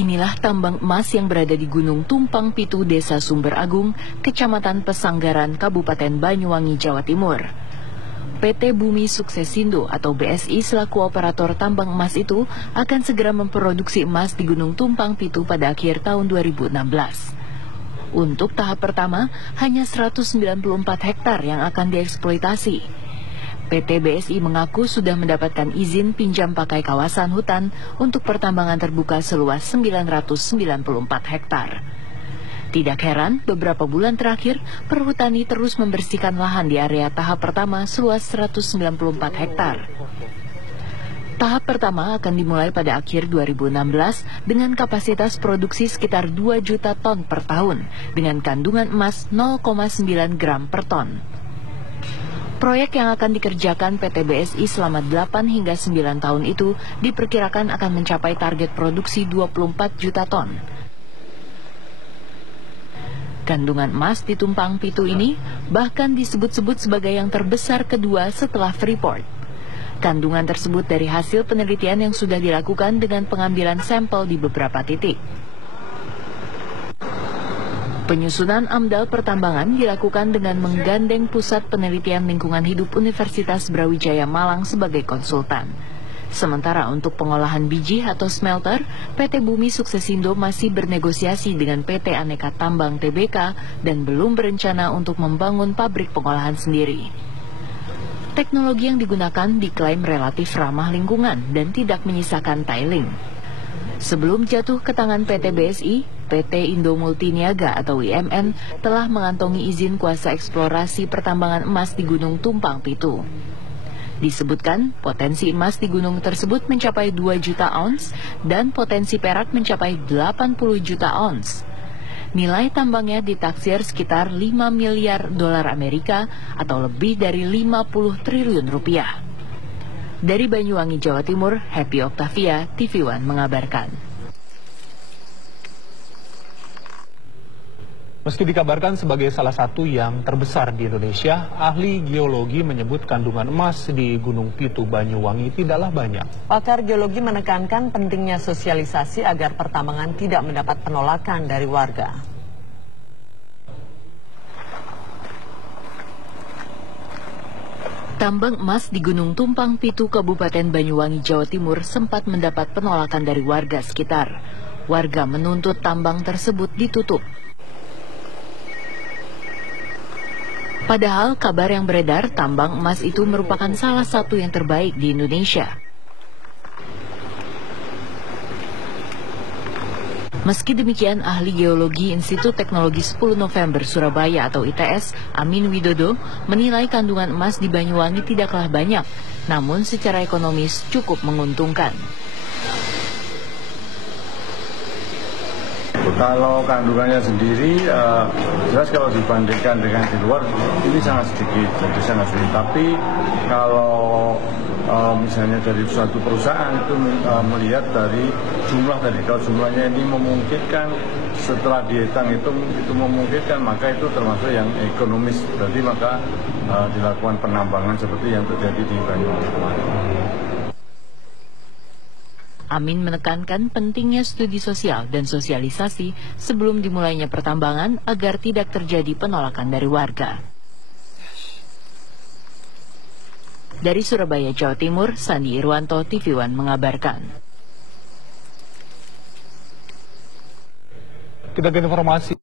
Inilah tambang emas yang berada di Gunung Tumpang Pitu, Desa Sumber Agung, Kecamatan Pesanggaran, Kabupaten Banyuwangi, Jawa Timur. PT Bumi Suksesindo atau BSI selaku operator tambang emas itu akan segera memproduksi emas di Gunung Tumpang Pitu pada akhir tahun 2016. Untuk tahap pertama, hanya 194 hektar yang akan dieksploitasi. PT BSI mengaku sudah mendapatkan izin pinjam pakai kawasan hutan untuk pertambangan terbuka seluas 994 hektar. Tidak heran, beberapa bulan terakhir, perhutani terus membersihkan lahan di area tahap pertama seluas 194 hektar. Tahap pertama akan dimulai pada akhir 2016 dengan kapasitas produksi sekitar 2 juta ton per tahun dengan kandungan emas 0,9 gram per ton. Proyek yang akan dikerjakan PT BSI selama 8 hingga 9 tahun itu diperkirakan akan mencapai target produksi 24 juta ton. Kandungan emas di Tumpang Pitu ini bahkan disebut-sebut sebagai yang terbesar kedua setelah Freeport. Kandungan tersebut dari hasil penelitian yang sudah dilakukan dengan pengambilan sampel di beberapa titik. Penyusunan AMDAL pertambangan dilakukan dengan menggandeng Pusat Penelitian Lingkungan Hidup Universitas Brawijaya Malang sebagai konsultan. Sementara untuk pengolahan biji atau smelter, PT Bumi Suksesindo masih bernegosiasi dengan PT Aneka Tambang Tbk dan belum berencana untuk membangun pabrik pengolahan sendiri. Teknologi yang digunakan diklaim relatif ramah lingkungan dan tidak menyisakan tiling. Sebelum jatuh ke tangan PT BSI, PT Indo Multiniaga atau IMN telah mengantongi izin kuasa eksplorasi pertambangan emas di Gunung Tumpang Pitu. Disebutkan potensi emas di gunung tersebut mencapai 2 juta ons dan potensi perak mencapai 80 juta ons. Nilai tambangnya ditaksir sekitar 5 miliar dolar Amerika atau lebih dari 50 triliun rupiah. Dari Banyuwangi, Jawa Timur, Happy Octavia, TV One mengabarkan. Meski dikabarkan sebagai salah satu yang terbesar di Indonesia, ahli geologi menyebut kandungan emas di Gunung Pitu, Banyuwangi tidaklah banyak. Pakar geologi menekankan pentingnya sosialisasi agar pertambangan tidak mendapat penolakan dari warga. Tambang emas di Gunung Tumpang Pitu, Kabupaten Banyuwangi, Jawa Timur sempat mendapat penolakan dari warga sekitar. Warga menuntut tambang tersebut ditutup. Padahal kabar yang beredar, tambang emas itu merupakan salah satu yang terbaik di Indonesia. Meski demikian, ahli geologi Institut Teknologi 10 November Surabaya atau ITS, Amin Widodo, menilai kandungan emas di Banyuwangi tidaklah banyak, namun secara ekonomis cukup menguntungkan. Kalau kandungannya sendiri, jelas kalau dibandingkan dengan di luar, ini sangat sedikit, jadi sangat sedikit. Tapi kalau misalnya dari suatu perusahaan itu melihat dari jumlah tadi, kalau jumlahnya ini memungkinkan, setelah dihitung itu memungkinkan, maka itu termasuk yang ekonomis. Berarti maka dilakukan penambangan seperti yang terjadi di Banyuwangi kemarin. Amin menekankan pentingnya studi sosial dan sosialisasi sebelum dimulainya pertambangan agar tidak terjadi penolakan dari warga. Dari Surabaya, Jawa Timur, Sandi Irwanto, TV One mengabarkan. Kita ke informasi.